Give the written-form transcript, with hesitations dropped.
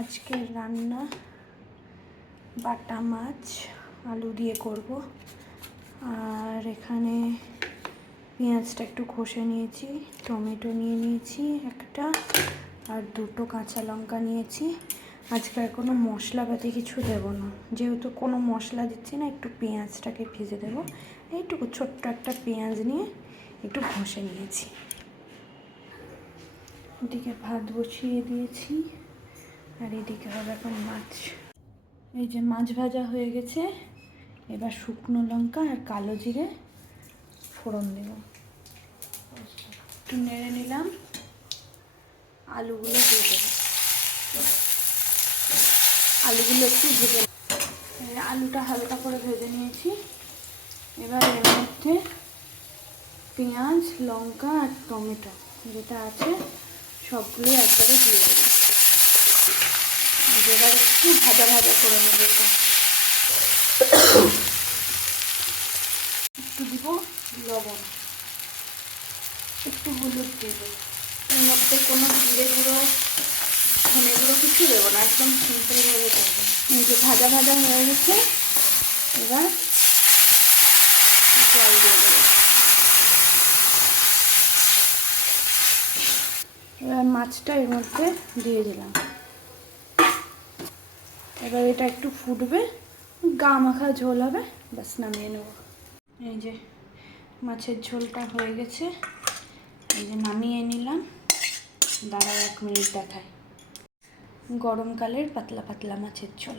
আজকের রান্না বাটা মাছ আলু দিয়ে করব। আর এখানে পেঁয়াজটা একটু ঘষে নিয়েছি, টমেটো নিয়ে নিয়েছি একটা, আর দুটো কাঁচা লঙ্কা নিয়েছি। আজকে আর কোনো মশলাপাতি কিছু দেবো না, যেহেতু কোনো মশলা দিচ্ছি না, একটু পেঁয়াজটাকে ভেজে দেবো। এইটুকু ছোট্ট একটা পেঁয়াজ নিয়ে একটু ঘষে নিয়েছি। এদিকে ভাত বসিয়ে দিয়েছি, আর এদিকে হবে এখন মাছ। এই যে মাছ ভাজা হয়ে গেছে, এবার শুকনো লঙ্কা আর কালো জিরে ফোড়ন দেব। একটু নেড়ে নিলাম, আলুগুলো দিয়ে দেবো। আলুগুলো একটু ভেজে, আলুটা হালকা করে ভেজে নিয়েছি। এবার এর মধ্যে পেঁয়াজ, লঙ্কা আর টমেটো যেটা আছে সবগুলো একবারে দিয়ে দেবো। এবার একটু ভাজা ভাজা করে নেব। একটু দিব লবণ, একটু হলুদ দেব। এর মধ্যে কোনো জিরে গুঁড়ো, ধনে গুঁড়ো কিছু দেবো না, একদম সিম্পলভাবে করবো। এই যে ভাজা ভাজা হয়ে গেছে, এবার জল দিয়ে দেবো। এবার মাছটা এর মধ্যে দিয়ে দিলাম। এবার এটা একটু ফুটবে, গা মাখা ঝোল হবে, ব্যাস নামিয়ে নেব। এই যে মাছের ঝোলটা হয়ে গেছে, এই যে নামিয়ে নিলাম। দাঁড়াও 1 মিনিট দেখায়। গরমকালের পাতলা পাতলা মাছের ঝোল।